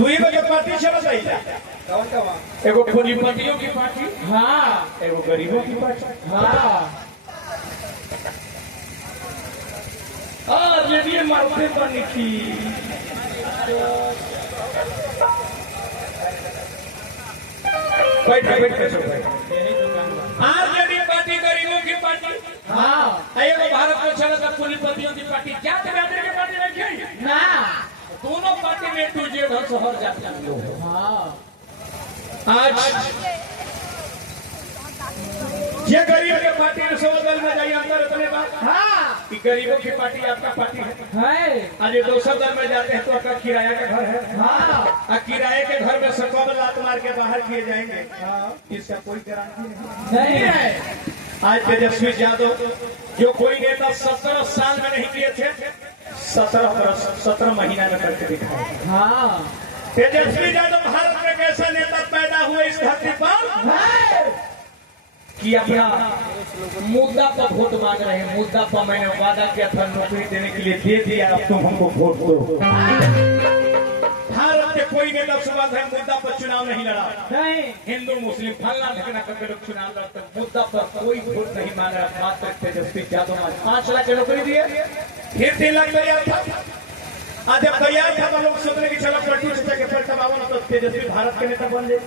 दुई बजे पार्टी चल रही है। एगो पूंजीपतियों की पार्टी, हाँ, एगो गरीबों की पार्टी, हाँ। आज ये मरते बनी थी। आज यदि पार्टी गरीबों की पार्टी, हाँ, एगो भारत को चला था पूंजीपतियों की पार्टी, क्या बिरादरी की पार्टी रखी ना, दोनों पार्टी में टू जेड हो शहर जाते हैं लोग। हाँ, आज ये गरीब के पार्टी ने दल में जाइए अंदर अपने बात, हाँ, कि गरीबों की पार्टी आपका पार्टी है। आज ये दूसरे दल में जाते हैं तो आपका किराया का घर है, हाँ, किराए के घर में सबको लात मार के बाहर किए जाएंगे, हाँ, इसका कोई गारंटी नहीं है। आज तेजस्वी यादव जो कोई नेता 17 साल में नहीं किए थे, 17 महीना में करके दिखाए, हाँ। तेजस्वी यादव भारत में कैसा नेता पैदा हुए इस धरती पर कि अपना मुद्दा पर वोट मांग रहे हैं। मुद्दा पर मैंने वादा किया था नौकरी देने के लिए, दे दिया, अब तुम हमको वोट दो। भारत के कोई नेता सुबह है मुद्दा पर चुनाव नहीं लड़ा, नहीं, हिंदू मुस्लिम फलना ढकना करके लोग चुनाव लड़ते, मुद्दा पर कोई वोट नहीं मांग रहा। मात्र तेजस्वी यादव आज 5 लाख की नौकरी दिए, फिर 3 लाख तैयार था। आज जब तैयार था तो लोग सोचने की चलो पलटू के पलटवाओ ना, तो तेजस्वी भारत के नेता बन जाए,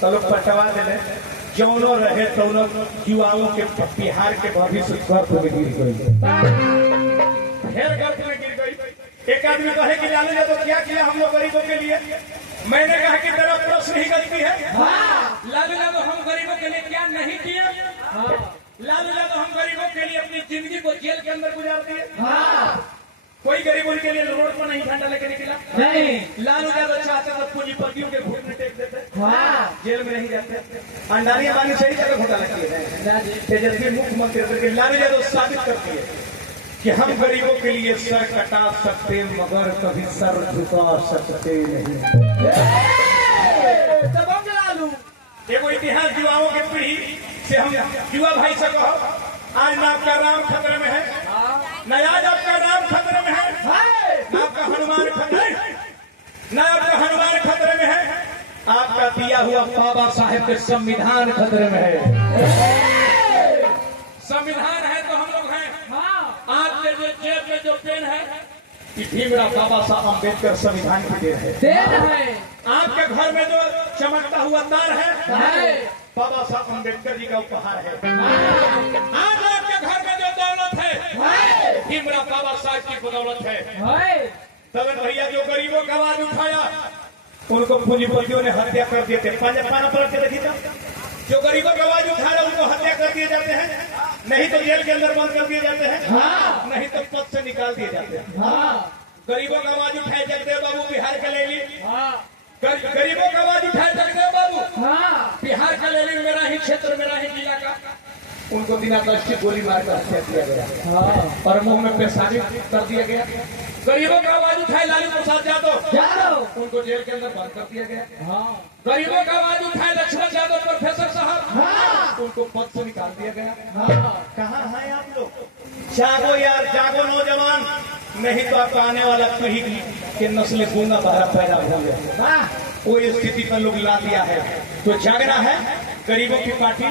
तो लोग पलटवा दे। जौनो रहे तौनो युवाओं के बिहार के भविष्य गर्भ में गिर गई, फिर गर्भ में गिर गई। एक आदमी कहे कि लालू यादव क्या किया हम लोग गरीबों के लिए। मैंने कहा कि तेरा प्रश्न ही गलती है, हाँ। लालू यादव हम गरीबों के लिए क्या नहीं किया, हाँ। लालू यादव हम गरीबों के लिए अपनी जिंदगी को जेल के अंदर गुजार दिए, हाँ। कोई गरीबों के लिए रोड पर नहीं झंडा लेके निकला, नहीं। लालू यादव चाहते तो पूंजीपतियों के घूट में टेक देते, हाँ। जेल में नहीं जाते। अंडारी अंबानी सही जगह घोटाला किए, तेजस्वी मुख्यमंत्री लालू यादव साबित करती है कि हम गरीबों के लिए सर कटा सकते मगर कभी सर झुका सकते नहीं। लालू एगो इतिहास युवाओं के पीढ़ी से हम युवा भाई से कहो, आज ना आपका राम खतरे में है, न आज आपका राम खतरे में है, न आपका हनुमान खतरे, न आपका हनुमान खतरे में है, आपका दिया हुआ बाबा साहेब के संविधान खतरे में है। संविधान है तो हम लोग हैं, हाँ। आज के जो जेब में जो पेन है कि भीमराव बाबा साहब अम्बेडकर संविधान की देन है। आपके घर में जो चमकता हुआ तार है बाबा साहब अम्बेडकर जी का उपहार है। आज आपके घर में जो दौलत है भीमराव बाबा साहब की बदौलत है। तब भैया जो गरीबों का आवाज उठाया उनको पूंजीपतियों ने हत्या कर दिए थे। पाना पलट के देखिए, जो गरीबों की आवाज उठा रहे उनको हत्या कर दिए जाते हैं, नहीं तो जेल के अंदर बंद कर दिए जाते हैं, हाँ। नहीं तो पद से निकाल दिए जाते हैं, हाँ। गरीबों का आवाज उठाए जगदेव बाबू बिहार के ले ली, हाँ। गरीबों का आवाज उठाए जगदेव बाबू, हाँ। बिहार का ले ली, मेरा ही क्षेत्र मेरा ही जिला का, उनको बिना दृष्टि गोली मारकर हत्या किया गया, हाँ। और मुंह में पेशाबी कर दिया गया। गरीबों का आवाज उठाए लालू प्रसाद यादव, उनको जेल के अंदर बंद कर दिया गया, हाँ। गरीबों का आवाज उठाए लक्ष्मण यादव प्रोफेसर साहब, हाँ। उनको पद से निकाल दिया गया, हाँ। कहाँ हैं आप लोग? जागो यार, जागो नौजवान, नहीं तो आपका आने वाला पीढ़ी के नस्ल गूंगा बहरा पैदा हो गया। वो स्थिति पर लोग ला दिया है, तो जागना है। गरीबों की पार्टी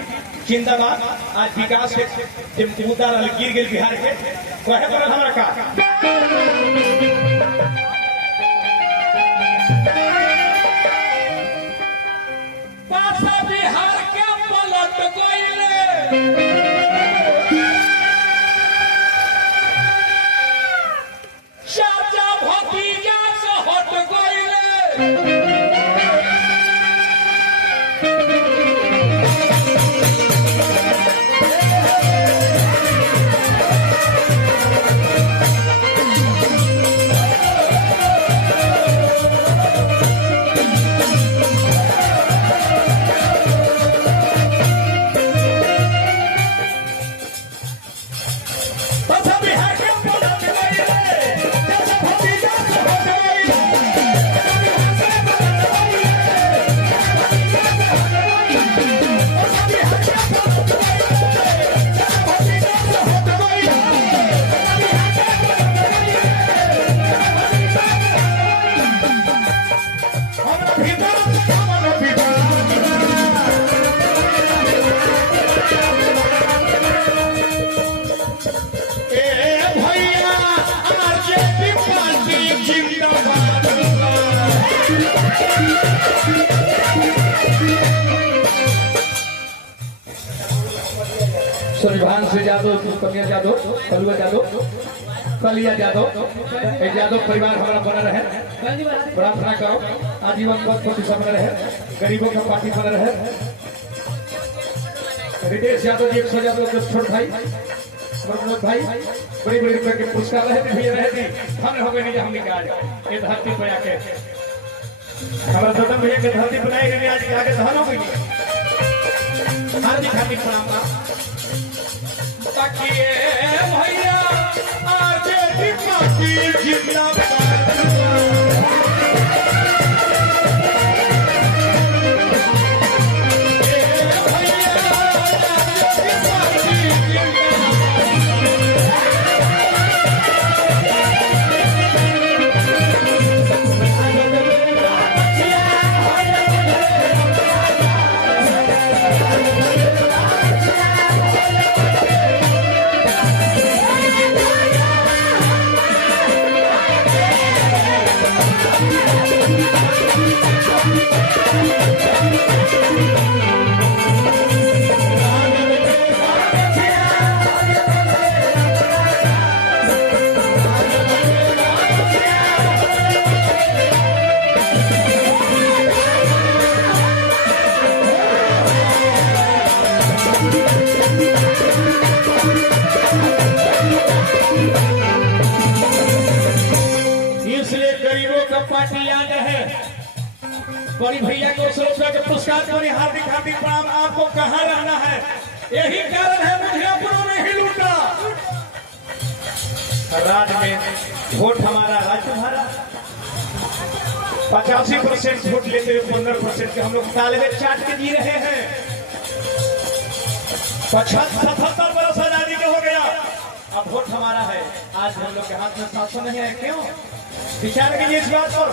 जिंदाबाद। आज विकास के मुद्दा गिर गए बिहार के, वह पर हमारा का बिहार के पलट गए, चाचा भतीजा से हट गए। भीतर मन विवाद संविधान से यादव, कलिया यादव, कलुआ यादव, कलिया यादव, यादव परिवार हमारा बना रहे। प्रार्थना करो आजीवन पद प्रतिष्ठा बना रहे, गरीबों का पार्टी बना रहे। रितेश यादव जी 100 यादव के छोट भाई मनोज भाई बड़ी बड़ी रुपए के पुरस्कार रहे थे, रहे थे हम हो गए नहीं हम निकाल ये धरती पर आके हमारा ददन भैया के धरती बनाई गई आज के आगे धन हो गई। हार्दिक हार्दिक प्रणाम ताकिए भैया आज की पार्टी जिंदाबाद। बड़ी भैया को 100 रुपया के पुरस्कार बड़ी हार्दिक हार्दिक प्रणाम। आपको कहाँ रहना है, यही कारण है मुझे अपनों ने ही लूटा। राज में वोट हमारा, राज तुम्हारा। 85% वोट लेते हुए 15% के हम लोग तालबे चाट के जी रहे हैं। 75 बरस आजादी के हो गया, अब वोट हमारा है। आज हम लोग के हाथ में 700 नहीं है, क्यों? विचार कीजिए इस बात पर।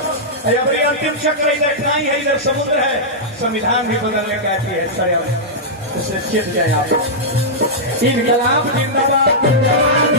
अभी अंतिम चक्र इधर नहीं है, इधर समुद्र है। संविधान भी बदलने का है सर, उससे चेत जाए आप। इनकलाब जिंदाबाद, जिंदाबाद,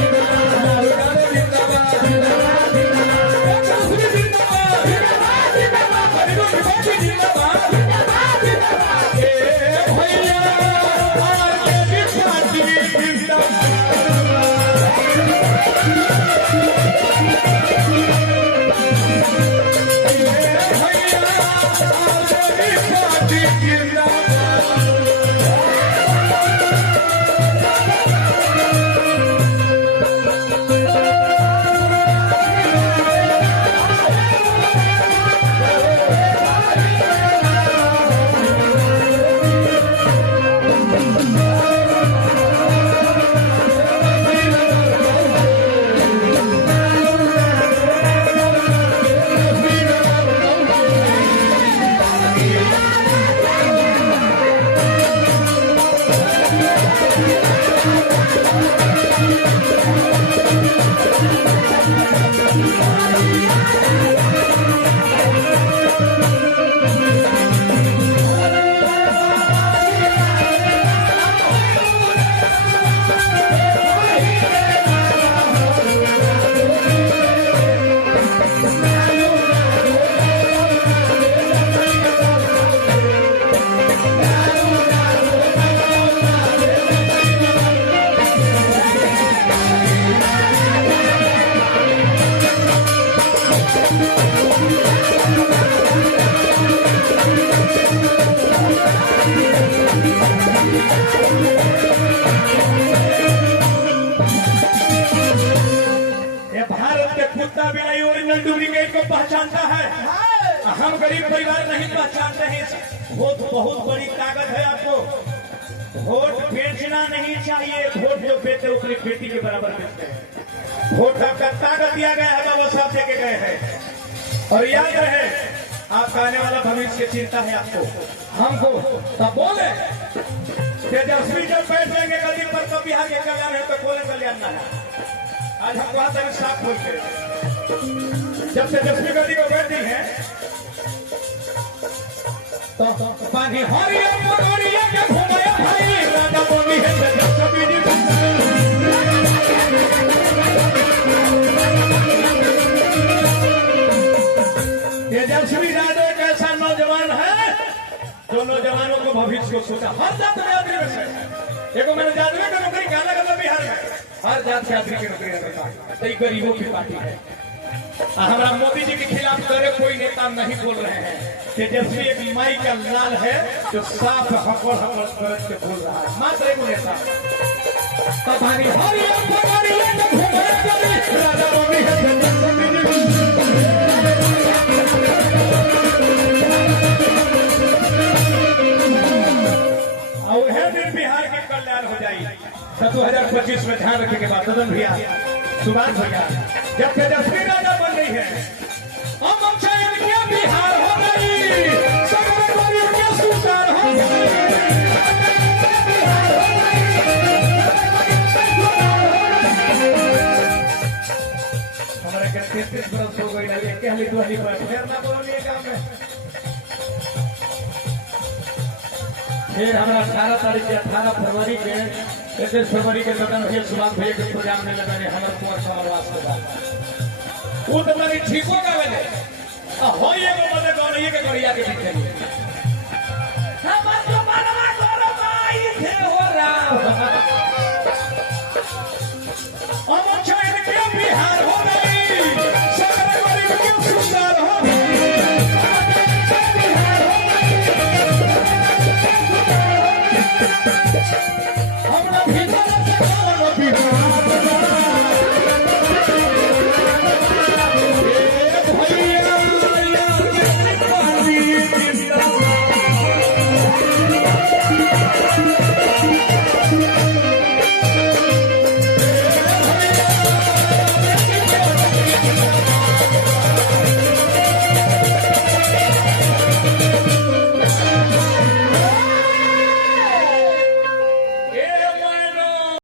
पहचानता है, हम गरीब परिवार नहीं पहचानते हैं। वोट बहुत बड़ी ताकत है। आपको वोट बेचना नहीं चाहिए। वोट जो बेचे अपनी बेटी के बराबर बेचते हैं। वोट आपका ताकत दिया गया है, बाबा साहब देके गए हैं। और याद रहे, आपका आने वाला भविष्य की चिंता है आपको, हमको। तब बोले तेजस्वी जब बैठ लेंगे गद्दी पर तो बिहार के कल्याण है, तो बोले कल्याण ना है। आज हम वहां तक साफ बोल के जब तेजस्वी गद्दी को बैठी है हरिया पगड़िया के घुमाए भाई राजा बनी है तेजस्वी जी तेजस्वी यादव एक ऐसा नौजवान है जो नौजवानों को भविष्य को सोचा हर जात में आदमी में से देखो मैंने जादवे का नौकरी क्या लगा बिहार में हर जात के आदमी की नौकरी रहता है गरीबों की पार्टी है हमारा मोदी जी के खिलाफ करे कोई नेता नहीं बोल रहे हैं तेजस्वी एक माई का लाल है जो साफ हकड़ हकड़ करत के बोल रहा है मात्र एक नेता कहानी हरिया पगड़िया के घुमाए राजा बनी है तेजस्वी बिहार के कल्याण हो जाएगी 2025 में ध्यान रखने के बाद सदन भैया सुभाष भैया जब तेजस्वी राजा बन रही है हम शायद क्या बिहार हो गई क्या सुधार हो गई हमारे 33 बरस हो गई फिर ना बोलिएगा फिर हमारा 18 तारीख के 18 फरवरी के 31 फरवरी के सदन भैया सुभाष भैया के प्रोग्राम में लगा हमारे कुंवर समावास के बाद वो तो मेरी ठीकों का वजह हो ये को मदद और ये के गड़िया के पीछे